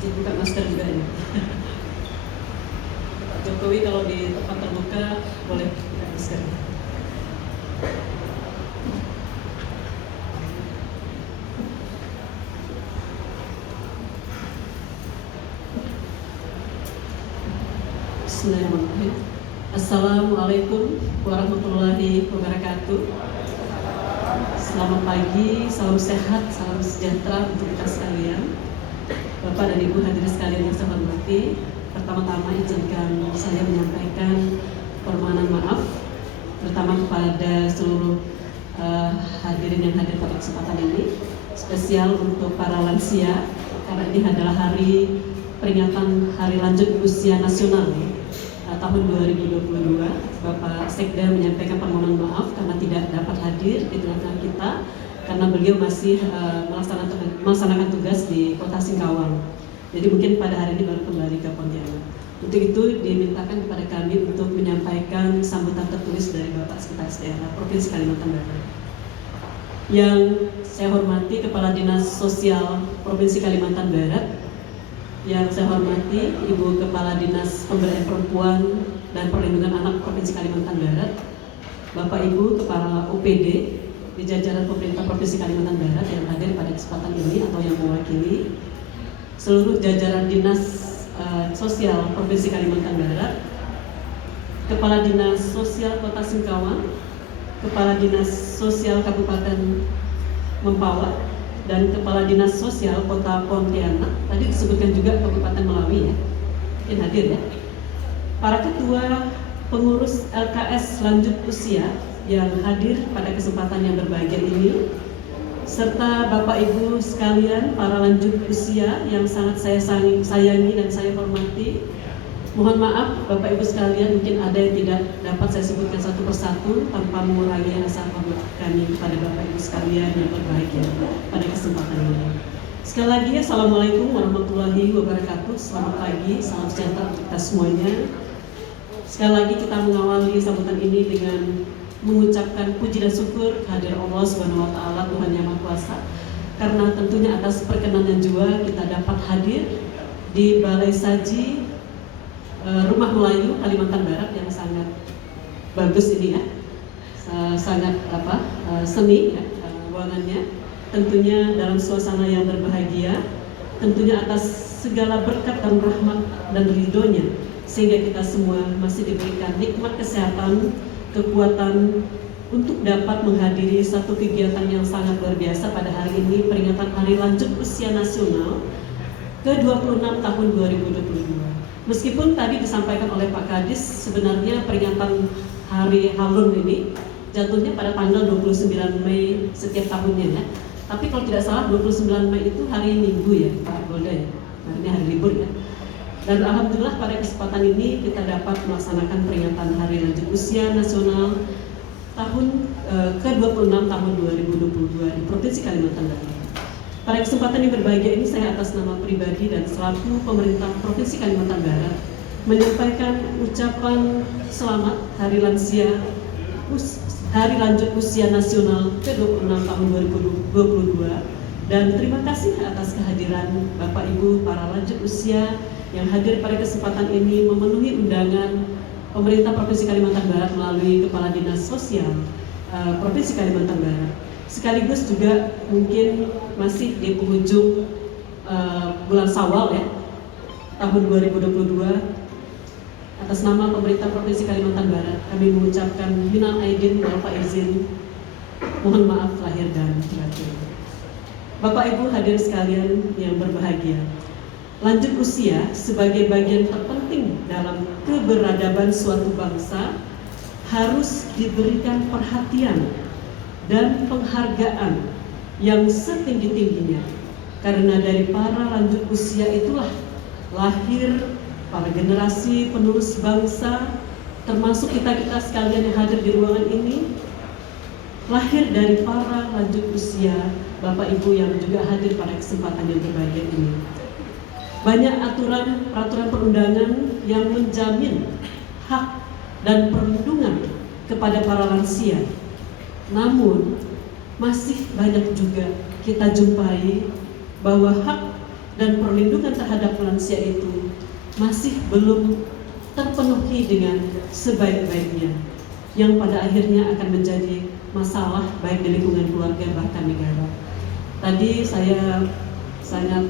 Jadi buka masker juga ini. Pak Jokowi kalau di tempat terbuka boleh buka masker. Bismillahirrahmanirrahim. Assalamualaikum warahmatullahi wabarakatuh. Selamat pagi, salam sehat, salam sejahtera untuk kita sekalian. Bapak dan Ibu hadirin sekalian yang saya hormati, pertama-tama izinkan saya menyampaikan permohonan maaf, terutama kepada seluruh hadirin yang hadir pada kesempatan ini, spesial untuk para lansia, karena ini adalah hari peringatan Hari Lanjut Usia Nasional tahun 2022. Bapak Sekda menyampaikan permohonan maaf karena tidak dapat hadir di tengah-tengah kita karena beliau masih melaksanakan tugas di Kota Singkawang. Jadi mungkin pada hari ini baru kembali ke Pontianak. Untuk itu dimintakan kepada kami untuk menyampaikan sambutan tertulis dari Bapak Sekretaris Daerah Provinsi Kalimantan Barat. Yang saya hormati Kepala Dinas Sosial Provinsi Kalimantan Barat, yang saya hormati Ibu Kepala Dinas Pemberdayaan Perempuan dan Perlindungan Anak Provinsi Kalimantan Barat, Bapak Ibu Kepala OPD di jajaran pemerintah Provinsi Kalimantan Barat yang hadir pada kesempatan ini atau yang mewakili, seluruh jajaran Dinas Sosial Provinsi Kalimantan Barat, Kepala Dinas Sosial Kota Singkawang, Kepala Dinas Sosial Kabupaten Mempawah, dan Kepala Dinas Sosial Kota Pontianak. Tadi disebutkan juga Kabupaten Melawi ya, mungkin hadir ya. Para ketua pengurus LKS lanjut usia yang hadir pada kesempatan yang berbahagia ini, serta Bapak Ibu sekalian para lanjut usia yang sangat saya sayangi dan saya hormati. Mohon maaf Bapak Ibu sekalian, mungkin ada yang tidak dapat saya sebutkan satu persatu tanpa mengurangi rasa hormat kami kepada Bapak Ibu sekalian yang berbahagia pada kesempatan ini. Sekali lagi, Assalamualaikum warahmatullahi wabarakatuh. Selamat pagi, salam sejahtera untuk kita semuanya. Sekali lagi kita mengawali sambutan ini dengan mengucapkan puji dan syukur kehadirat Allah Subhanahu wa taala, Tuhan Yang Maha Kuasa. Karena tentunya atas perkenan jua kita dapat hadir di Balai Saji Rumah Melayu Kalimantan Barat yang sangat bagus ini ya, sangat seni ya, ruangannya. Tentunya dalam suasana yang berbahagia, tentunya atas segala berkat dan rahmat dan ridhonya, sehingga kita semua masih diberikan nikmat kesehatan, kekuatan untuk dapat menghadiri satu kegiatan yang sangat luar biasa pada hari ini, peringatan Hari Lanjut Usia Nasional ke-26 tahun 2022. Meskipun tadi disampaikan oleh Pak Kadis, sebenarnya peringatan Hari Halun ini jatuhnya pada tanggal 29 Mei setiap tahunnya ya. Tapi kalau tidak salah 29 Mei itu hari Minggu ya Pak Golda ya, hari ini hari libur ya. Dan alhamdulillah pada kesempatan ini kita dapat melaksanakan peringatan Hari Lanjut Usia Nasional tahun ke-26 tahun 2022 di Provinsi Kalimantan Barat. Pada kesempatan yang berbahagia ini saya atas nama pribadi dan selaku pemerintah Provinsi Kalimantan Barat menyampaikan ucapan selamat Hari Lanjut Usia Nasional ke-26 tahun 2022 dan terima kasih atas kehadiran Bapak Ibu para lanjut usia yang hadir pada kesempatan ini memenuhi undangan pemerintah Provinsi Kalimantan Barat melalui Kepala Dinas Sosial Provinsi Kalimantan Barat. Sekaligus juga mungkin masih di penghujung bulan Syawal ya, tahun 2022, atas nama pemerintah Provinsi Kalimantan Barat kami mengucapkan minal aidin wal faizin, mohon maaf lahir dan batin. Bapak Ibu hadirin sekalian yang berbahagia, lanjut usia sebagai bagian terpenting dalam keberadaban suatu bangsa harus diberikan perhatian dan penghargaan yang setinggi-tingginya, karena dari para lanjut usia itulah lahir para generasi penerus bangsa, termasuk kita-kita sekalian yang hadir di ruangan ini, lahir dari para lanjut usia Bapak Ibu yang juga hadir pada kesempatan yang berbahagia ini. Banyak aturan, peraturan perundangan yang menjamin hak dan perlindungan kepada para lansia. Namun, masih banyak juga kita jumpai bahwa hak dan perlindungan terhadap lansia itu masih belum terpenuhi dengan sebaik-baiknya, yang pada akhirnya akan menjadi masalah baik di lingkungan keluarga bahkan negara. Tadi saya sangat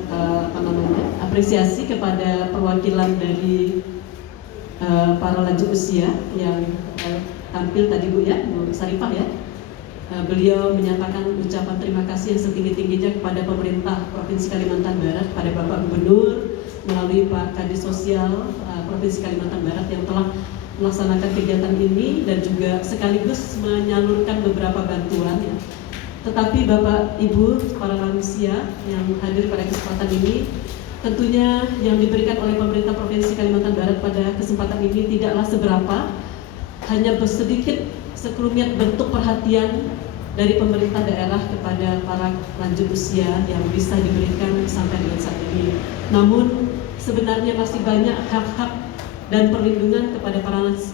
apresiasi kepada perwakilan dari para lanjut usia yang tampil tadi Bu ya, Bu Sarifah ya. Beliau menyatakan ucapan terima kasih yang setinggi-tingginya kepada pemerintah Provinsi Kalimantan Barat, pada Bapak Gubernur melalui Pak Kadis Sosial Provinsi Kalimantan Barat yang telah melaksanakan kegiatan ini dan juga sekaligus menyalurkan beberapa bantuan ya. Tetapi Bapak Ibu para lansia yang hadir pada kesempatan ini, tentunya yang diberikan oleh pemerintah Provinsi Kalimantan Barat pada kesempatan ini tidaklah seberapa, hanya sedikit sekelumit bentuk perhatian dari pemerintah daerah kepada para lanjut usia yang bisa diberikan sampai dengan saat ini. Namun sebenarnya masih banyak hak-hak dan perlindungan kepada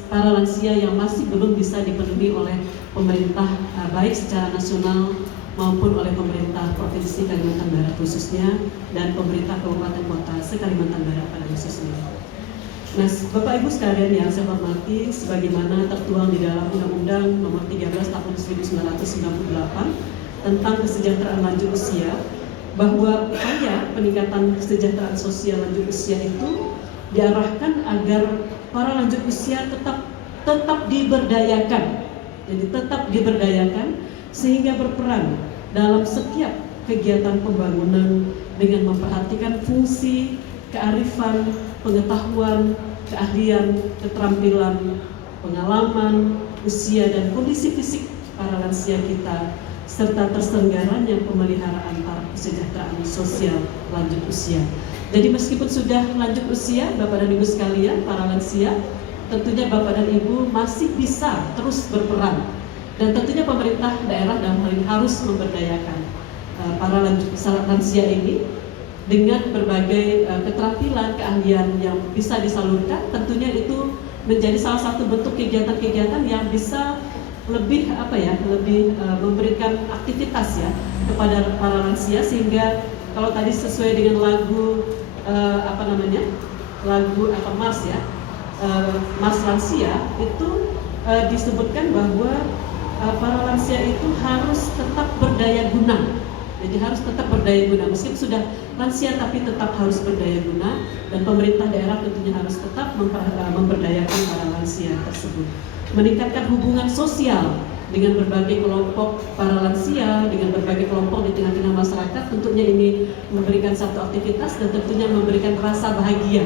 para lansia yang masih belum bisa dipenuhi oleh pemerintah baik secara nasional maupun oleh pemerintah Provinsi Kalimantan Barat khususnya dan pemerintah Kabupaten Kota se-Kalimantan Barat pada khususnya. Nah, Bapak Ibu sekalian yang saya hormati, sebagaimana tertuang di dalam Undang-Undang Nomor 13 Tahun 1998 tentang kesejahteraan lanjut usia, bahwa upaya peningkatan kesejahteraan sosial lanjut usia itu diarahkan agar para lanjut usia tetap diberdayakan, jadi tetap diberdayakan sehingga berperan dalam setiap kegiatan pembangunan dengan memperhatikan fungsi, kearifan, pengetahuan, keahlian, keterampilan, pengalaman, usia dan kondisi fisik para lansia kita, serta terselenggaranya pemeliharaan kesejahteraan sosial lanjut usia. Jadi meskipun sudah lanjut usia, Bapak dan Ibu sekalian, para lansia, tentunya Bapak dan Ibu masih bisa terus berperan. Dan tentunya pemerintah daerah dalam hal ini harus memberdayakan para lansia ini dengan berbagai keterampilan, keahlian yang bisa disalurkan. Tentunya itu menjadi salah satu bentuk kegiatan-kegiatan yang bisa lebih memberikan aktivitas ya kepada para lansia, sehingga kalau tadi sesuai dengan lagu Mars ya, Mars Lansia itu disebutkan bahwa para lansia itu harus tetap berdaya guna. Jadi harus tetap berdaya guna, meskipun sudah lansia tapi tetap harus berdaya guna, dan pemerintah daerah tentunya harus tetap memberdayakan para lansia tersebut. Meningkatkan hubungan sosial dengan berbagai kelompok para lansia, dengan berbagai kelompok di tengah-tengah masyarakat, tentunya ini memberikan satu aktivitas dan tentunya memberikan rasa bahagia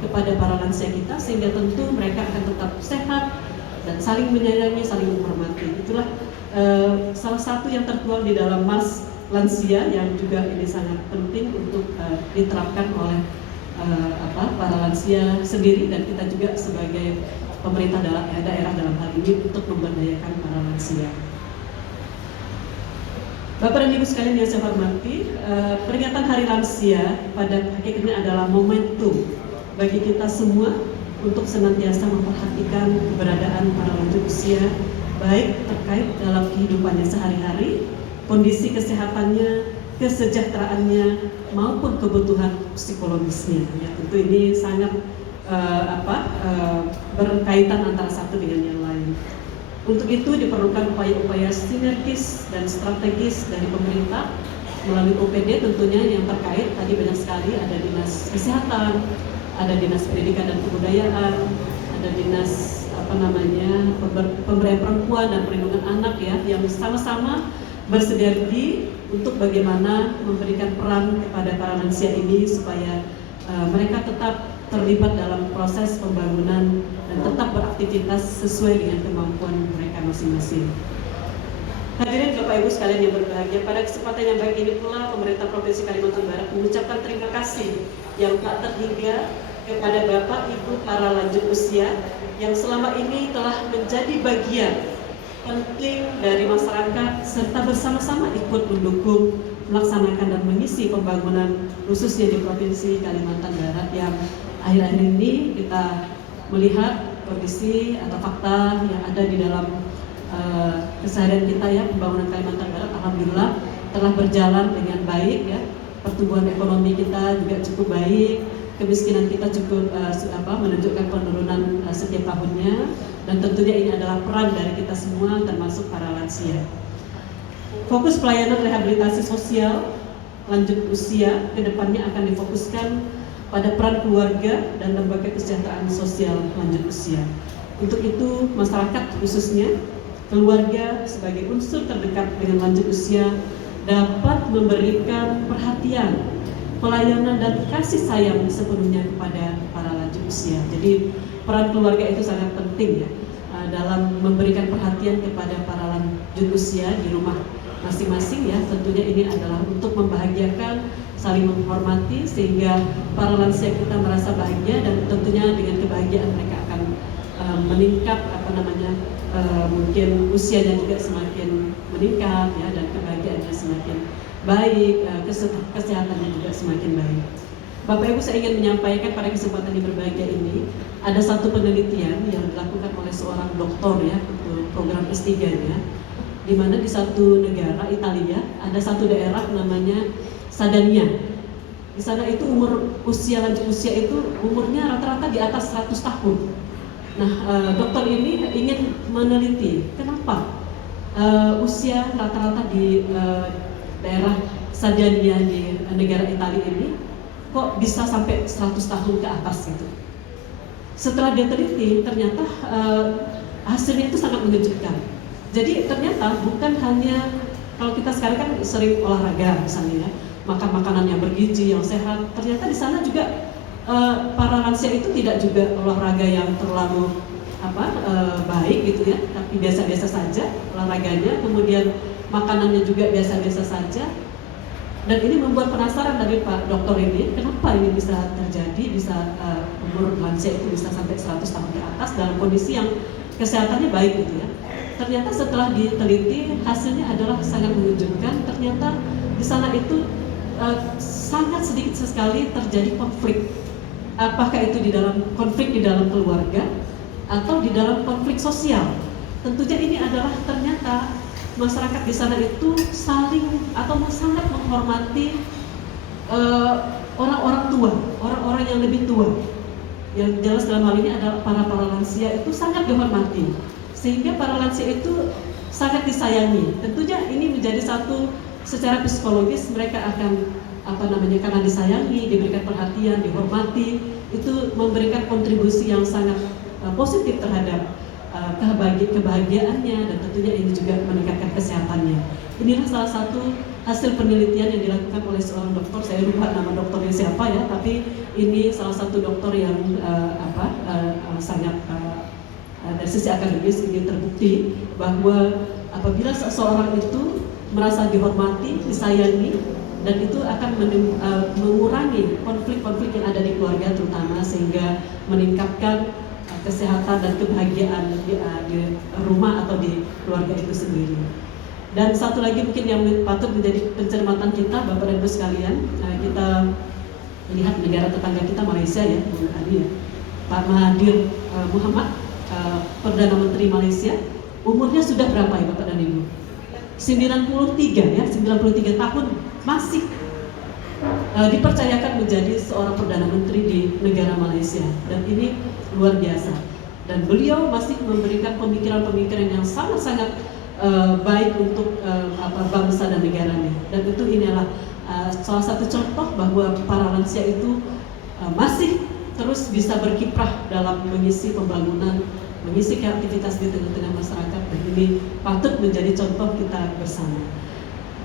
kepada para lansia kita, sehingga tentu mereka akan tetap sehat dan saling menyayangi, saling menghormati. Itulah salah satu yang tertuang di dalam Mars Lansia yang juga ini sangat penting untuk diterapkan oleh para lansia sendiri, dan kita juga sebagai pemerintah daerah dalam hal ini untuk memberdayakan para lansia. Bapak dan Ibu sekalian yang saya hormati, peringatan Hari Lansia pada hakikatnya adalah momentum bagi kita semua untuk senantiasa memperhatikan keberadaan para lanjut usia, baik terkait dalam kehidupannya sehari-hari, kondisi kesehatannya, kesejahteraannya, maupun kebutuhan psikologisnya. Ya, tentu ini sangat berkaitan antara satu dengan yang lain. Untuk itu diperlukan upaya-upaya sinergis dan strategis dari pemerintah melalui OPD tentunya yang terkait. Tadi banyak sekali, ada Dinas Kesehatan, ada Dinas Pendidikan dan Kebudayaan, ada Dinas Pemberdayaan Perempuan dan Perlindungan Anak ya, yang sama-sama bersinergi untuk bagaimana memberikan peran kepada para lansia ini supaya mereka tetap terlibat dalam proses pembangunan dan tetap beraktivitas sesuai dengan kemampuan mereka masing-masing. Hadirin Bapak Ibu sekalian yang berbahagia, pada kesempatan yang baik ini pula pemerintah Provinsi Kalimantan Barat mengucapkan terima kasih yang tak terhingga kepada Bapak Ibu para lanjut usia yang selama ini telah menjadi bagian penting dari masyarakat serta bersama-sama ikut mendukung, melaksanakan dan mengisi pembangunan khususnya di Provinsi Kalimantan Barat yang akhir-akhir ini kita melihat kondisi atau fakta yang ada di dalam keseharian kita ya, pembangunan Kalimantan Barat alhamdulillah telah berjalan dengan baik ya, pertumbuhan ekonomi kita juga cukup baik, kemiskinan kita cukup menunjukkan penurunan setiap tahunnya, dan tentunya ini adalah peran dari kita semua termasuk para lansia. Fokus pelayanan rehabilitasi sosial lanjut usia kedepannya akan difokuskan pada peran keluarga dan lembaga kesejahteraan sosial lanjut usia. Untuk itu masyarakat khususnya keluarga sebagai unsur terdekat dengan lanjut usia dapat memberikan perhatian, pelayanan dan kasih sayang sepenuhnya kepada para lanjut usia. Jadi peran keluarga itu sangat penting ya dalam memberikan perhatian kepada para lanjut usia di rumah masing-masing ya. Tentunya ini adalah untuk membahagiakan, saling menghormati sehingga para lansia kita merasa bahagia, dan tentunya dengan kebahagiaan mereka akan meningkat mungkin usianya juga semakin meningkat ya, dan kebahagiaannya semakin baik, kesehatannya juga semakin baik. Bapak Ibu, saya ingin menyampaikan pada kesempatan yang berbahagia ini ada satu penelitian yang dilakukan oleh seorang doktor ya untuk program S3-nya, di mana di satu negara Italia ada satu daerah namanya Sadania. Di sana itu lanjut usia itu umurnya rata-rata di atas 100 tahun. Nah, dokter ini ingin meneliti kenapa usia rata-rata di daerah Sardinia di negara Italia ini kok bisa sampai 100 tahun ke atas gitu. Setelah dia teliti, ternyata hasilnya itu sangat mengejutkan. Jadi ternyata bukan hanya, kalau kita sekarang kan sering olahraga misalnya ya, makan makanan yang bergizi, yang sehat, ternyata di sana juga para lansia itu tidak juga olahraga yang terlalu baik gitu ya, tapi biasa-biasa saja olahraganya, kemudian makanannya juga biasa-biasa saja. Dan ini membuat penasaran dari Pak Dokter ini, kenapa ini bisa terjadi, bisa umur lansia itu bisa sampai 100 tahun ke atas dalam kondisi yang kesehatannya baik gitu ya. Ternyata setelah diteliti hasilnya adalah sangat mengejutkan. Ternyata di sana itu sangat sedikit sekali terjadi konflik. Apakah itu di dalam konflik di dalam keluarga atau di dalam konflik sosial. Tentunya ini adalah ternyata masyarakat di sana itu saling atau sangat menghormati orang-orang tua, orang-orang yang lebih tua. Yang jelas dalam hal ini adalah para lansia itu sangat dihormati, sehingga para lansia itu sangat disayangi. Tentunya ini menjadi satu, secara psikologis mereka akan karena disayangi, diberikan perhatian, dihormati, itu memberikan kontribusi yang sangat positif terhadap kebahagiaannya, dan tentunya ini juga meningkatkan kesehatannya. Inilah salah satu hasil penelitian yang dilakukan oleh seorang dokter, saya lupa nama dokternya siapa ya, tapi ini salah satu dokter yang sangat dari sisi akademis ini terbukti bahwa apabila seseorang itu merasa dihormati, disayangi, dan itu akan mengurangi konflik-konflik yang ada di keluarga terutama, sehingga meningkatkan kesehatan dan kebahagiaan di rumah atau di keluarga itu sendiri. Dan satu lagi mungkin yang patut menjadi pencermatan kita, Bapak dan Ibu sekalian, kita lihat negara tetangga kita Malaysia ya, Pak Mahathir Muhammad, Perdana Menteri Malaysia, umurnya sudah berapa ya Bapak dan Ibu? 93 ya, 93 tahun masih dipercayakan menjadi seorang Perdana Menteri di negara Malaysia, dan ini luar biasa. Dan beliau masih memberikan pemikiran-pemikiran yang sangat-sangat baik untuk bangsa dan negaranya. Dan itu inilah salah satu contoh bahwa para lansia itu masih terus bisa berkiprah dalam mengisi pembangunan, mengisi aktivitas di tengah-tengah masyarakat, dan ini patut menjadi contoh kita bersama.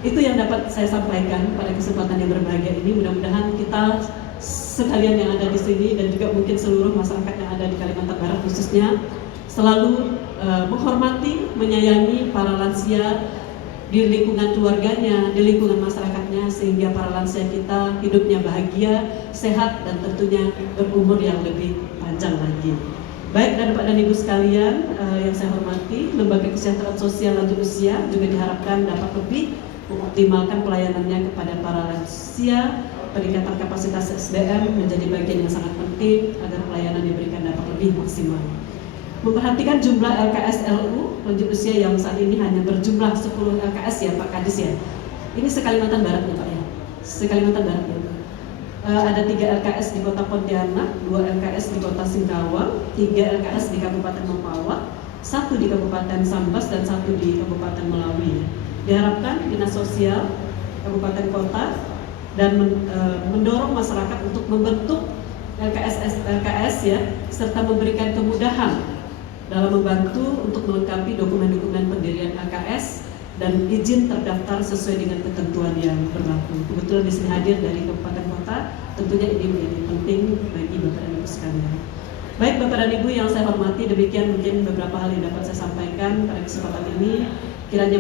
Itu yang dapat saya sampaikan pada kesempatan yang berbahagia ini. Mudah-mudahan kita sekalian yang ada di sini dan juga mungkin seluruh masyarakat yang ada di Kalimantan Barat khususnya selalu menghormati, menyayangi para lansia di lingkungan keluarganya, di lingkungan masyarakatnya, sehingga para lansia kita hidupnya bahagia, sehat, dan tentunya berumur yang lebih panjang lagi. Baik, dan Bapak dan Ibu sekalian yang saya hormati, Lembaga Kesejahteraan Sosial Lanjut Usia juga diharapkan dapat lebih mengoptimalkan pelayanannya kepada para lansia. Peningkatan kapasitas SDM menjadi bagian yang sangat penting agar pelayanan diberikan dapat lebih maksimal. Memperhatikan jumlah LKS LU lanjut usia yang saat ini hanya berjumlah 10 LKS ya Pak Kadis ya. Ini se-Kalimantan Barat ya Pak ya. se-Kalimantan Barat ya. Ada 3 LKS di Kota Pontianak, 2 LKS di Kota Singkawang, 3 LKS di Kabupaten Mempawah, 1 di Kabupaten Sambas, dan 1 di Kabupaten Melawi. Diharapkan Dinas Sosial Kabupaten Kota dan mendorong masyarakat untuk membentuk LKS ya, serta memberikan kemudahan dalam membantu untuk melengkapi dokumen-dokumen pendirian LKS dan izin terdaftar sesuai dengan ketentuan yang berlaku. Kebetulan di sini hadir dari Kabupaten Kota, tentunya ini menjadi penting bagi Bapak dan Ibu sekalian. Baik Bapak dan Ibu yang saya hormati, demikian mungkin beberapa hal yang dapat saya sampaikan pada kesempatan ini, kiranya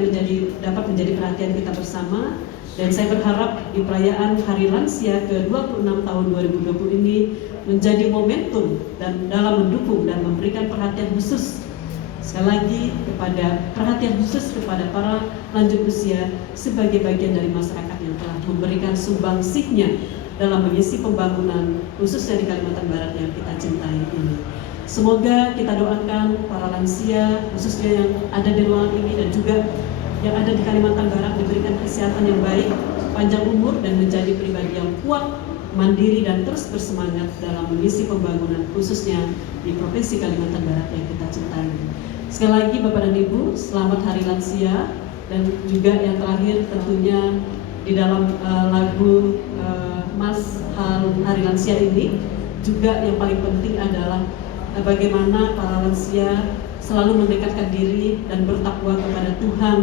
dapat menjadi perhatian kita bersama. Dan saya berharap di perayaan Hari Lansia ke-26 tahun 2020 ini menjadi momentum dan dalam mendukung dan memberikan perhatian khusus sekali lagi perhatian khusus kepada para lanjut usia sebagai bagian dari masyarakat yang telah memberikan sumbangsihnya dalam mengisi pembangunan khususnya di Kalimantan Barat yang kita cintai ini. Semoga kita doakan para lansia khususnya yang ada di ruangan ini dan juga yang ada di Kalimantan Barat diberikan kesehatan yang baik, panjang umur, dan menjadi pribadi yang kuat, mandiri, dan terus bersemangat dalam mengisi pembangunan khususnya di Provinsi Kalimantan Barat yang kita cintai. Sekali lagi Bapak dan Ibu, selamat Hari Lansia. Dan juga yang terakhir tentunya di dalam lagu Mas Hari Lansia ini juga yang paling penting adalah bagaimana para lansia selalu mendekatkan diri dan bertakwa kepada Tuhan,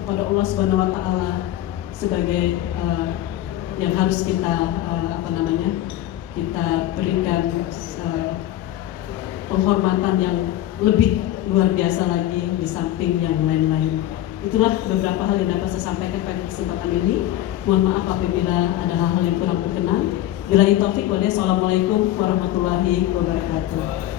kepada Allah Subhanahu wa Ta'ala sebagai yang harus kita kita berikan penghormatan yang lebih luar biasa lagi di samping yang lain-lain. Itulah beberapa hal yang dapat saya sampaikan pada kesempatan ini. Mohon maaf apabila ada hal-hal yang kurang berkenan. Billahi taufik walhidayah. Assalamualaikum warahmatullahi wabarakatuh.